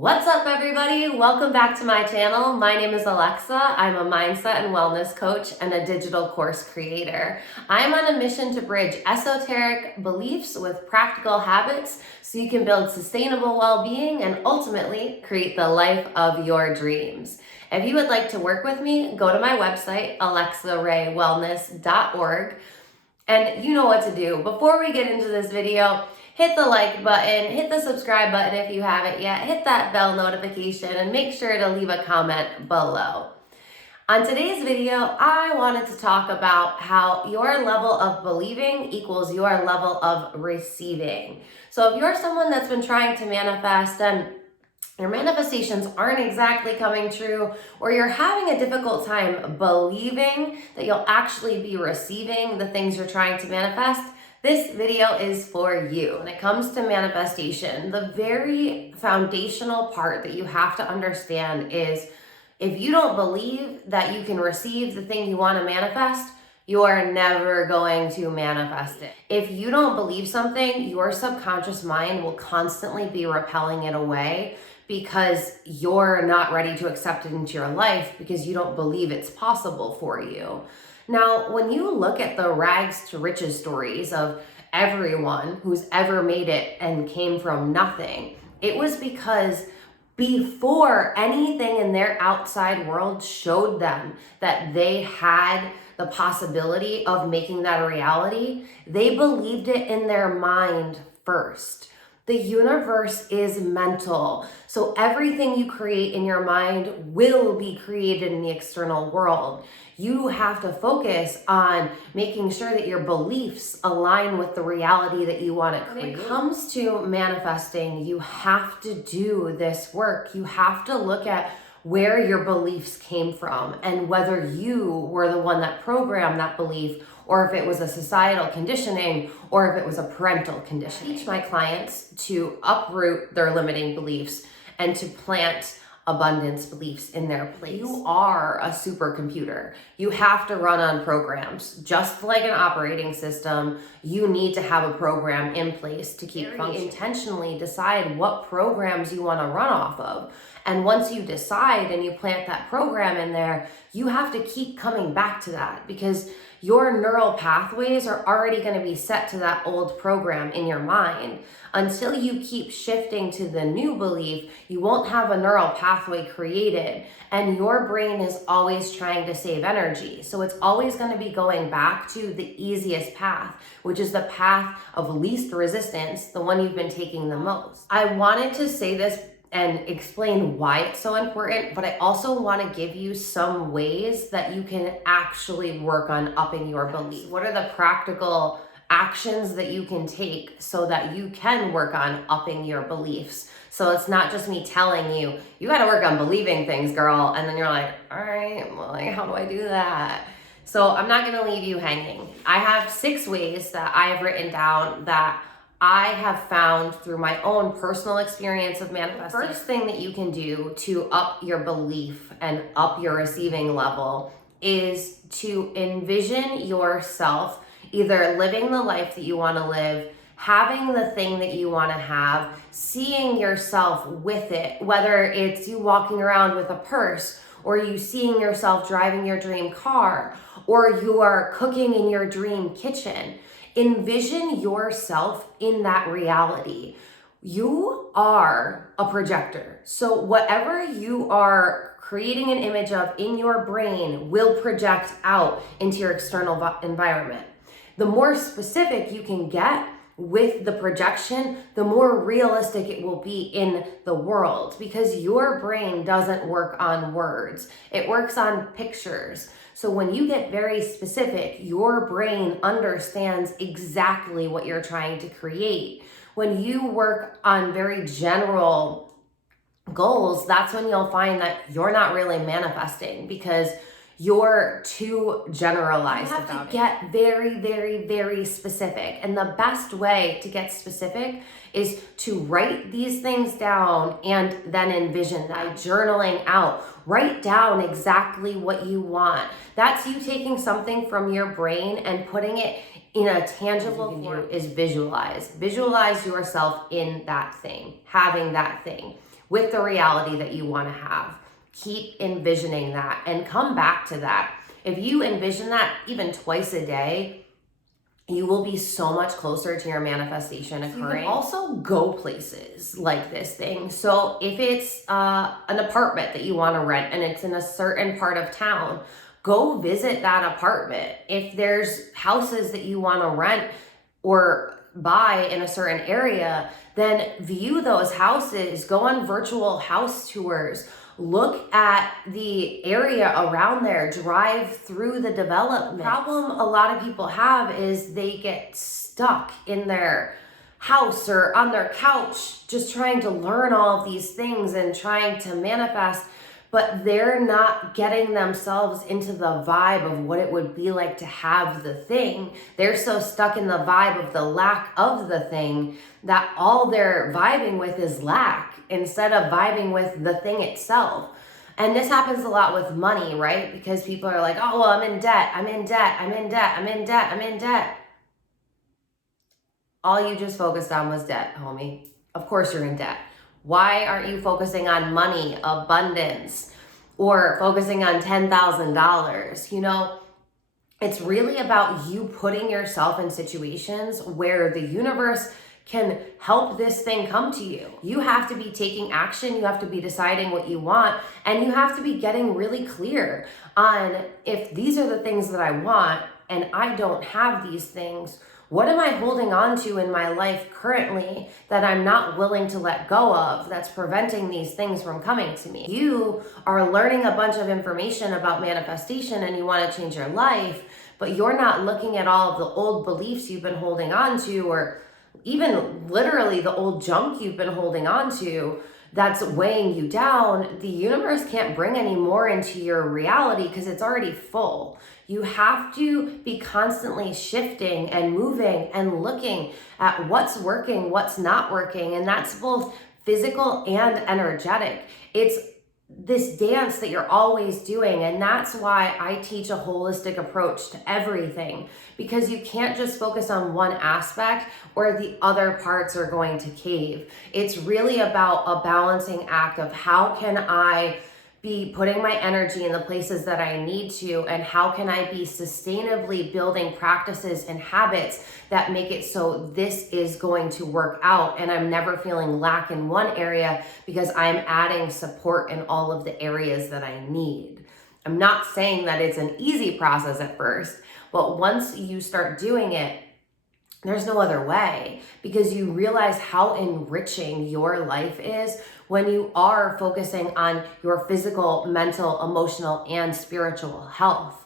What's up, everybody? Welcome back to my channel. My name is Alexa. I'm a mindset and wellness coach and a digital course creator. I'm on a mission to bridge esoteric beliefs with practical habits so you can build sustainable well-being and ultimately create the life of your dreams. If you would like to work with me, go to my website, alexaraewellness.org. And you know what to do. Before we get into this video, hit the like button, hit the subscribe button if you haven't yet, hit that bell notification, and make sure to leave a comment below. On today's video, I wanted to talk about how your level of believing equals your level of receiving. So if you're someone that's been trying to manifest and your manifestations aren't exactly coming true, or you're having a difficult time believing that you'll actually be receiving the things you're trying to manifest, this video is for you. When it comes to manifestation, the very foundational part that you have to understand is if you don't believe that you can receive the thing you want to manifest, you are never going to manifest it. If you don't believe something, your subconscious mind will constantly be repelling it away because you're not ready to accept it into your life because you don't believe it's possible for you. Now, when you look at the rags to riches stories of everyone who's ever made it and came from nothing, it was because before anything in their outside world showed them that they had the possibility of making that a reality, they believed it in their mind first. The universe is mental, so everything you create in your mind will be created in the external world. You have to focus on making sure that your beliefs align with the reality that you want to create. When it comes to manifesting, you have to do this work. You have to look at where your beliefs came from and whether you were the one that programmed that belief, or if it was a societal conditioning, or if it was a parental conditioning. I teach my clients to uproot their limiting beliefs and to plant abundance beliefs in their place. You are a supercomputer. You have to run on programs. Just like an operating system, you need to have a program in place to keep functioning. Intentionally decide what programs you want to run off of. And once you decide and you plant that program in there, you have to keep coming back to that because your neural pathways are already going to be set to that old program in your mind. Until you keep shifting to the new belief, you won't have a neural pathway created, and your brain is always trying to save energy. So it's always going to be going back to the easiest path, which is the path of least resistance, the one you've been taking the most. I wanted to say this and explain why it's so important, but I also want to give you some ways that you can actually work on upping your belief. What are the practical actions that you can take so that you can work on upping your beliefs? So it's not just me telling you, you got to work on believing things, girl. And then you're like, all right, well, like, how do I do that? So I'm not going to leave you hanging. I have 6 ways that I've written down that I have found through my own personal experience of manifesting. The first thing that you can do to up your belief and up your receiving level is to envision yourself either living the life that you want to live, having the thing that you want to have, seeing yourself with it, whether it's you walking around with a purse, or you seeing yourself driving your dream car, or you are cooking in your dream kitchen. Envision yourself in that reality. You are a projector. So whatever you are creating an image of in your brain will project out into your external environment. The more specific you can get with the projection, the more realistic it will be in the world, because your brain doesn't work on words. It works on pictures. So when you get very specific, your brain understands exactly what you're trying to create. When you work on very general goals, that's when you'll find that you're not really manifesting because you're too generalized about it. You have to get very, very, very specific. And the best way to get specific is to write these things down and then envision that. Journaling out, write down exactly what you want. That's you taking something from your brain and putting it in a tangible form. Is visualize. Visualize yourself in that thing, having that thing. with the reality that you want to have. Keep envisioning that and come back to that. If you envision that even twice a day, you will be so much closer to your manifestation occurring. You can also go places like this thing. So if it's an apartment that you want to rent and it's in a certain part of town, go visit that apartment. If there's houses that you want to rent or buy in a certain area, then view those houses, go on virtual house tours, look at the area around there, drive through the development. The problem a lot of people have is they get stuck in their house or on their couch just trying to learn all of these things and trying to manifest, but they're not getting themselves into the vibe of what it would be like to have the thing. They're so stuck in the vibe of the lack of the thing that all they're vibing with is lack instead of vibing with the thing itself. And this happens a lot with money, right? Because people are like, oh, well, I'm in debt, I'm in debt, I'm in debt, I'm in debt, I'm in debt. All you just focused on was debt, homie. Of course you're in debt. Why aren't you focusing on money, abundance, or focusing on $10,000? You know, it's really about you putting yourself in situations where the universe can help this thing come to you. You have to be taking action. You have to be deciding what you want, and you have to be getting really clear on if these are the things that I want and I don't have these things. What am I holding on to in my life currently that I'm not willing to let go of that's preventing these things from coming to me? You are learning a bunch of information about manifestation and you want to change your life, but you're not looking at all of the old beliefs you've been holding on to, or even literally the old junk you've been holding on to that's weighing you down. The universe can't bring any more into your reality because it's already full. You have to be constantly shifting and moving and looking at what's working, what's not working. And that's both physical and energetic. It's this dance that you're always doing. And that's why I teach a holistic approach to everything, because you can't just focus on one aspect or the other parts are going to cave. It's really about a balancing act of how can I be putting my energy in the places that I need to, and how can I be sustainably building practices and habits that make it so this is going to work out and I'm never feeling lack in one area because I'm adding support in all of the areas that I need. I'm not saying that it's an easy process at first, but once you start doing it, there's no other way, because you realize how enriching your life is when you are focusing on your physical, mental, emotional, and spiritual health.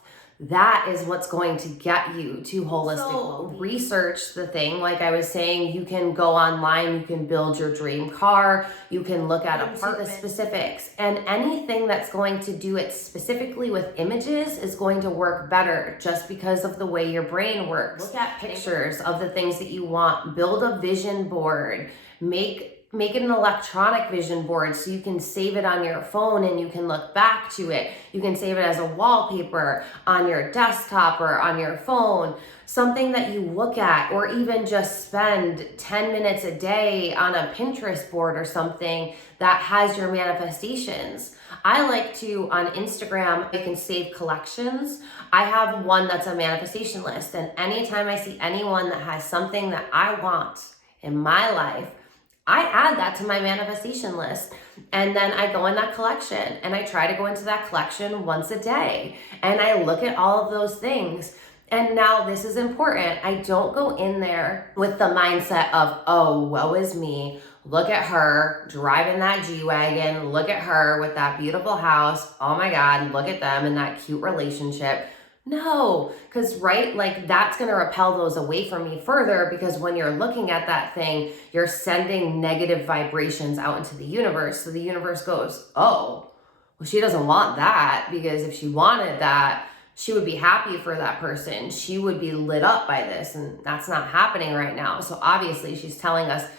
That is what's going to get you to holistic well-being. Research the thing. Like I was saying, you can go online, you can build your dream car, you can look at the specifics, and anything that's going to do it specifically with images is going to work better just because of the way your brain works. Look at pictures of the things that you want, build a vision board, make it an electronic vision board so you can save it on your phone and you can look back to it. You can save it as a wallpaper on your desktop or on your phone, something that you look at, or even just spend 10 minutes a day on a Pinterest board or something that has your manifestations. I like to, on Instagram, I can save collections. I have one that's a manifestation list, and anytime I see anyone that has something that I want in my life, I add that to my manifestation list, and then I go in that collection and I try to go into that collection once a day and I look at all of those things. And now this is important. I don't go in there with the mindset of, oh, woe is me. Look at her driving that G-Wagon. Look at her with that beautiful house. Oh my God, look at them in that cute relationship. No, because right, like that's going to repel those away from me further, because when you're looking at that thing, you're sending negative vibrations out into the universe. So the universe goes, oh, well, she doesn't want that, because if she wanted that, she would be happy for that person. She would be lit up by this, and that's not happening right now. So obviously she's telling us,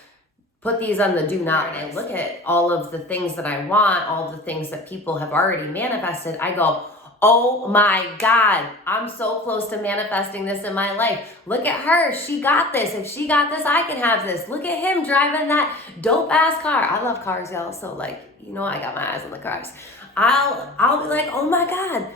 put these on the do not. And I look at all of the things that I want, all of the things that people have already manifested. I go, oh my God, I'm so close to manifesting this in my life. Look at her, she got this. If she got this, I can have this. Look at him driving that dope ass car. I love cars, y'all. So like, you know, I got my eyes on the cars. I'll be like, oh my God,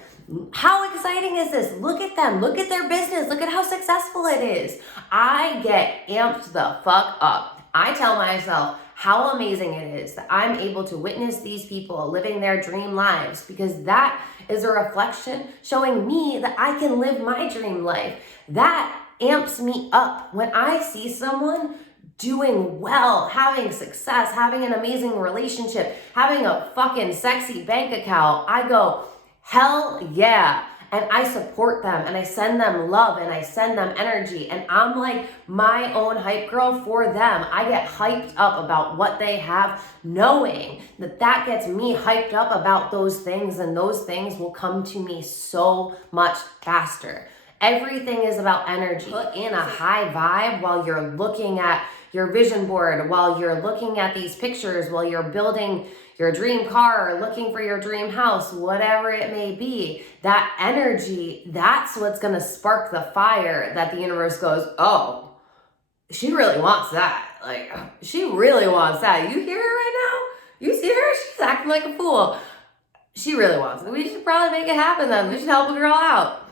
how exciting is this? Look at them, look at their business, look at how successful it is. I get amped the fuck up. I tell myself how amazing it is that I'm able to witness these people living their dream lives, because that is a reflection showing me that I can live my dream life. That amps me up when I see someone doing well, having success, having an amazing relationship, having a fucking sexy bank account. I go, hell yeah. And I support them and I send them love and I send them energy. And I'm like my own hype girl for them. I get hyped up about what they have, knowing that that gets me hyped up about those things, and those things will come to me so much faster. Everything is about energy. Put in a high vibe while you're looking at your vision board, while you're looking at these pictures, while you're building your dream car or looking for your dream house, whatever it may be. That energy, that's what's gonna spark the fire that the universe goes, oh, she really wants that. Like, she really wants that. You hear her right now? You see her? She's acting like a fool. She really wants it. We should probably make it happen then. We should help a girl out.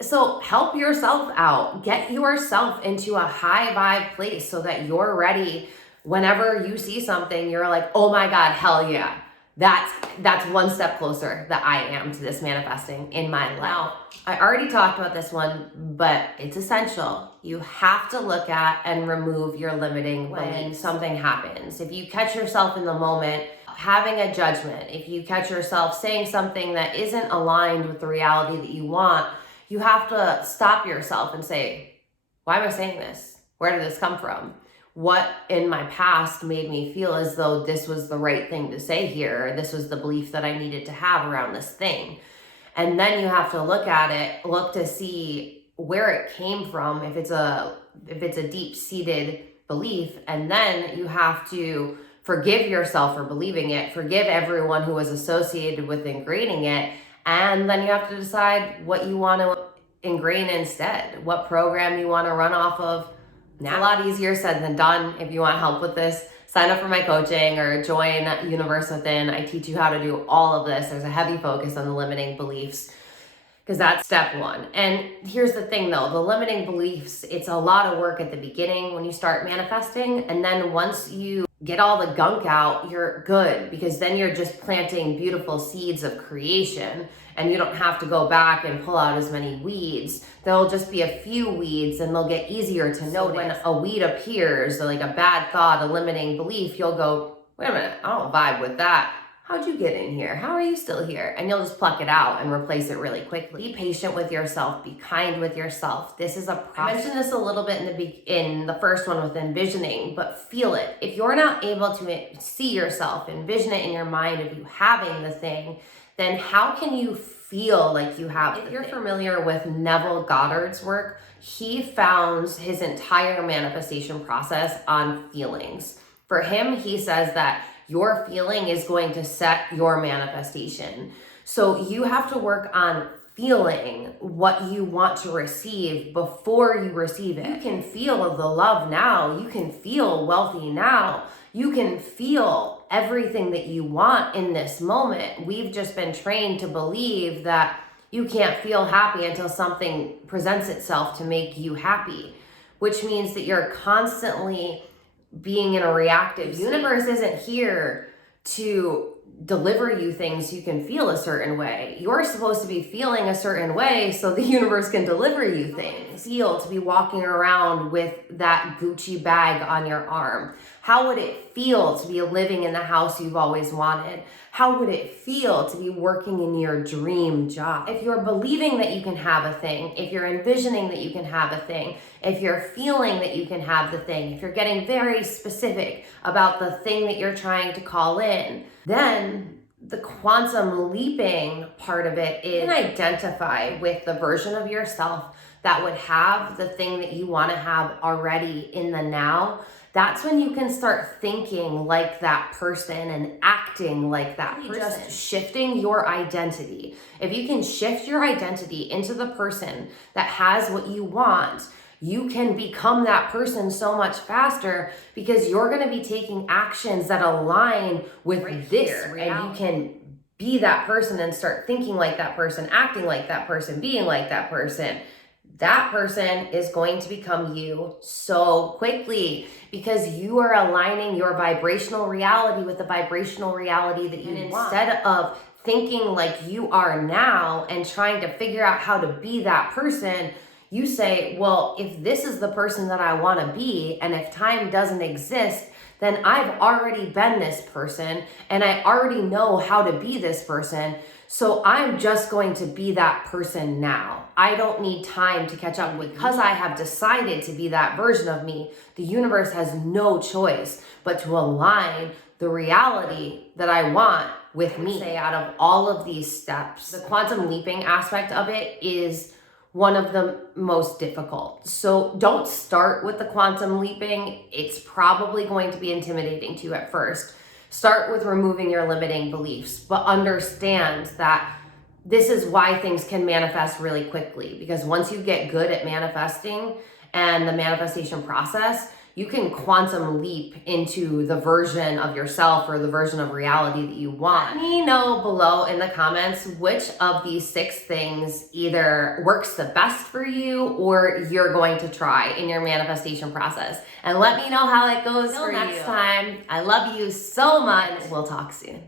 So help yourself out. Get yourself into a high vibe place so that you're ready. Whenever you see something, you're like, oh my God, hell yeah. That's one step closer that I am to this manifesting in my life. Now, I already talked about this one, but it's essential. You have to look at and remove your limiting beliefs when something happens. If you catch yourself in the moment having a judgment, if you catch yourself saying something that isn't aligned with the reality that you want, you have to stop yourself and say, why am I saying this? Where did this come from? What in my past made me feel as though this was the right thing to say here, or this was the belief that I needed to have around this thing? And then you have to look at it, look to see where it came from, if it's a deep-seated belief, and then you have to forgive yourself for believing it, forgive everyone who was associated with ingraining it, and then you have to decide what you want to ingrain instead, what program you want to run off of. Now, a lot easier said than done. If you want help with this, sign up for my coaching or join Universe Within. I teach you how to do all of this. There's a heavy focus on the limiting beliefs, because that's step one. And here's the thing though, the limiting beliefs, it's a lot of work at the beginning when you start manifesting. And then once you get all the gunk out, you're good, because then you're just planting beautiful seeds of creation, and you don't have to go back and pull out as many weeds. There'll just be a few weeds and they'll get easier to notice. So when a weed appears, like a bad thought, a limiting belief, you'll go, wait a minute, I don't vibe with that. How'd you get in here? How are you still here? And you'll just pluck it out and replace it really quickly. Be patient with yourself. Be kind with yourself. This is a process. I mentioned this a little bit in the first one with envisioning, but feel it. If you're not able to see yourself, envision it in your mind of you having the thing, then how can you feel like you have it? If you're familiar with Neville Goddard's work, he founds his entire manifestation process on feelings. For him, he says that your feeling is going to set your manifestation. So you have to work on feeling what you want to receive before you receive it. You can feel the love now. You can feel wealthy now. You can feel everything that you want in this moment. We've just been trained to believe that you can't feel happy until something presents itself to make you happy, which means that you're constantly being in a reactive state. The universe isn't here to deliver you things you can feel a certain way. You're supposed to be feeling a certain way so the universe can deliver you things. Feel to be walking around with that Gucci bag on your arm. How would it feel to be living in the house you've always wanted? How would it feel to be working in your dream job? If you're believing that you can have a thing, if you're envisioning that you can have a thing, if you're feeling that you can have the thing, if you're getting very specific about the thing that you're trying to call in, then the quantum leaping part of it is identify with the version of yourself that would have the thing that you want to have already in the now. that's when you can start thinking like that person and acting like that person. Just shifting your identity. If you can shift your identity into the person that has what you want, you can become that person so much faster because you're going to be taking actions that align with this reality. And you can be that person and start thinking like that person, acting like that person, being like that person. That person is going to become you so quickly because you are aligning your vibrational reality with the vibrational reality that you want. Instead of thinking like you are now and trying to figure out how to be that person, you say, well, if this is the person that I want to be, and if time doesn't exist, then I've already been this person and I already know how to be this person. So I'm just going to be that person now. I don't need time to catch up with. Because I have decided to be that version of me, the universe has no choice but to align the reality that I want with me. Say out of all of these steps, the quantum leaping aspect of it is one of the most difficult. So don't start with the quantum leaping. It's probably going to be intimidating to you at first. Start with removing your limiting beliefs, but understand that this is why things can manifest really quickly, because once you get good at manifesting and the manifestation process, you can quantum leap into the version of yourself or the version of reality that you want. Let me know below in the comments which of these 6 things either works the best for you or you're going to try in your manifestation process. And let me know how it goes for you. Until next time, I love you so much. We'll talk soon.